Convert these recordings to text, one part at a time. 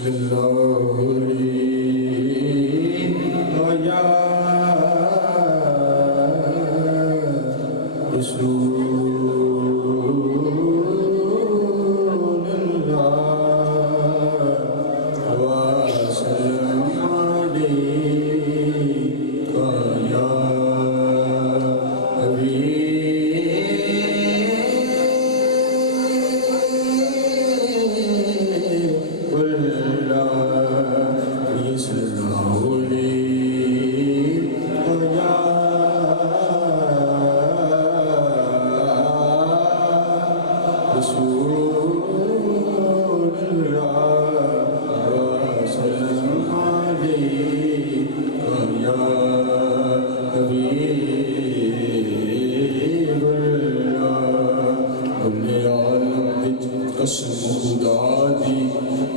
اللہ یا رسول اللہ وسلم علیک یا حبیب قسم خدا دی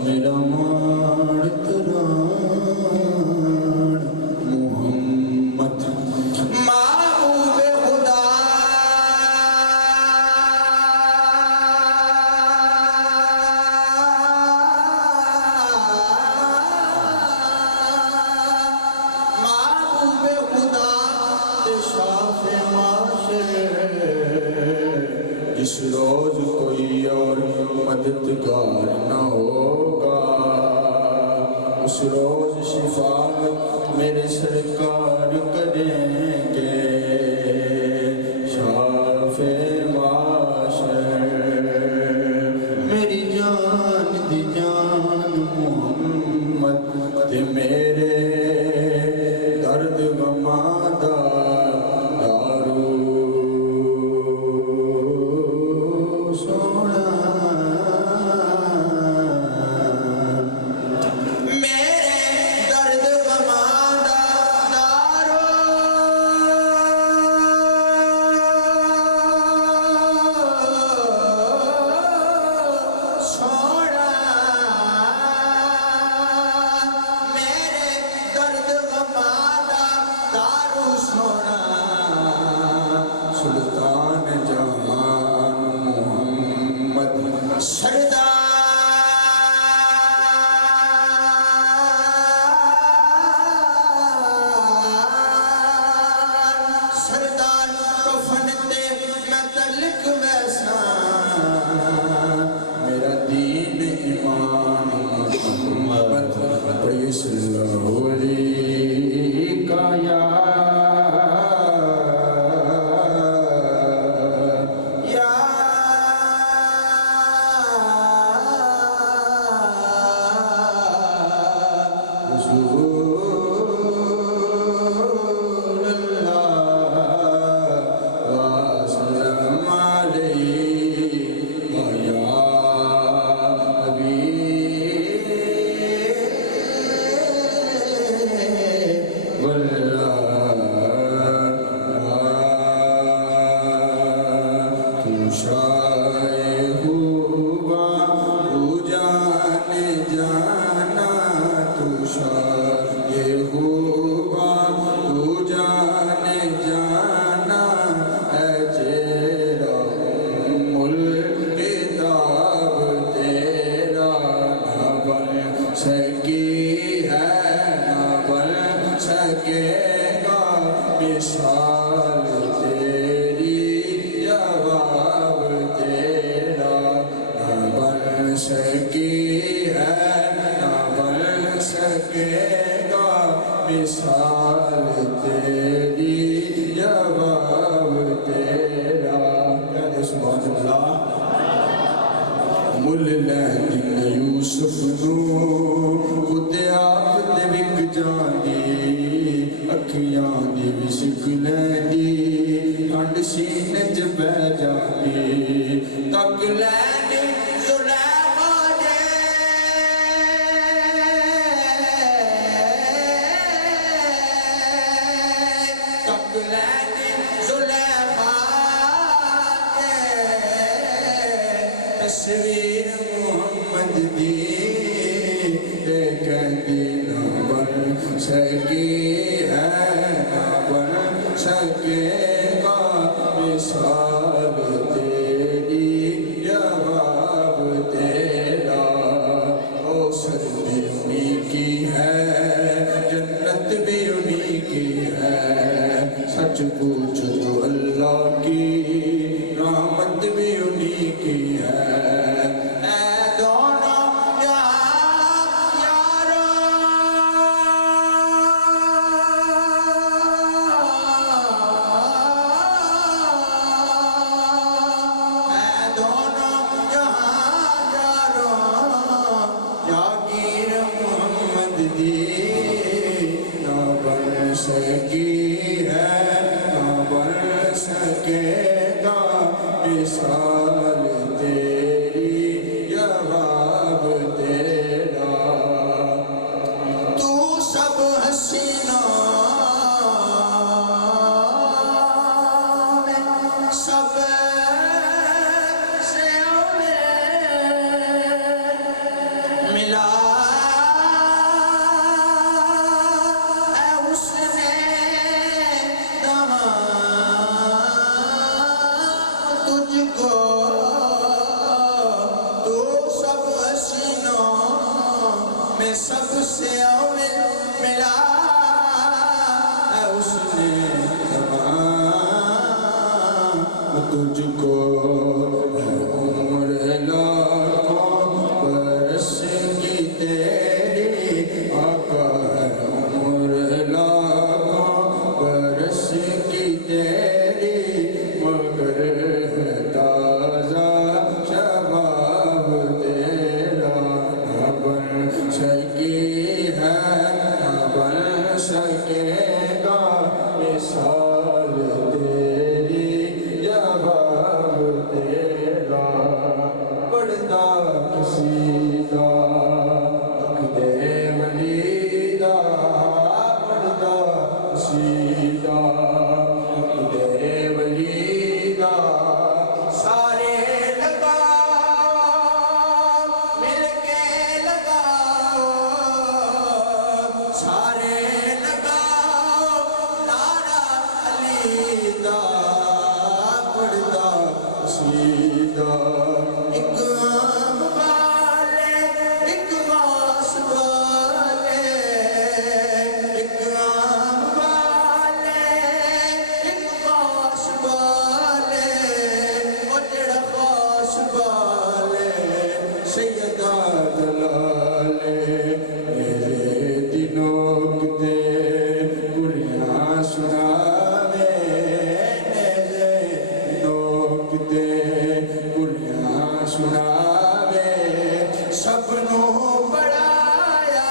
میرا مان تران محمد محبوب خدا محبوب خدا شاف معاشر جس روز کوئی اور مددگار نہ ہوگا اس روز شفاعت میرے سرکار کریں گے شافع معاشر میری جان دی جان محمد تے میرے درد غماں دا دارو سلطان جہان محمد سردار کفن تے میں تلک ویسا میرا دین ایمان محمد پڑھی صلی اللہ علیہ یا مثال تیری جواب تیرا نہ بن سکی ہے نہ بن سکے گا مثال تیری جواب تیرا کہتے سبحان اللہ مل لہدن یوسف نو خود آپ دے وک جاندی اکھیاں دی بھی سکھ لیندی ہنڈ سینے چ بہ جاندی تک لیندی زلیخا دے تک لیندی زلیخا دے تصویر محمد دی کہندی نہ بن سکی ہے نہ بن سکے گا مثال تیری جواب تیرا او سردی سچ پوچھ تو اللہ کی رحمت بھی انہی کی ہے اے دونوں یارو اے دونوں یارو جاگیر محمد دی نہ بن سکی ہے نہ بن سکے گا مثال تیری جواب تیرا تو سب حسینوں میں سب سے ملا میں سب سے اول ملا اس نے تجھ کو عمر لاکھوں برس کی تیری آقا عمر لاکھوں برس کی تیری مگر تازہ شباب تیرا نہ بن سکی ہے نہ بن سکے گا مثال تیری جواب تیرا پڑھتا کسی دا دے ولی دا پڑھتا کسی دا دے ولی دا سارے سارے لگاؤ نعرہ علی دا پڑھدا سیدھا ایک عام والے ایک غوث والے ایک عام والے ایک غوث والے او جڑا غوث والے سیدہ دلالے سناوے نوکتے گلیاں سناوے سب نو پڑھایا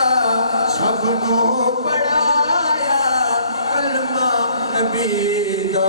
سب نو پڑھایا کلمہ نبی دا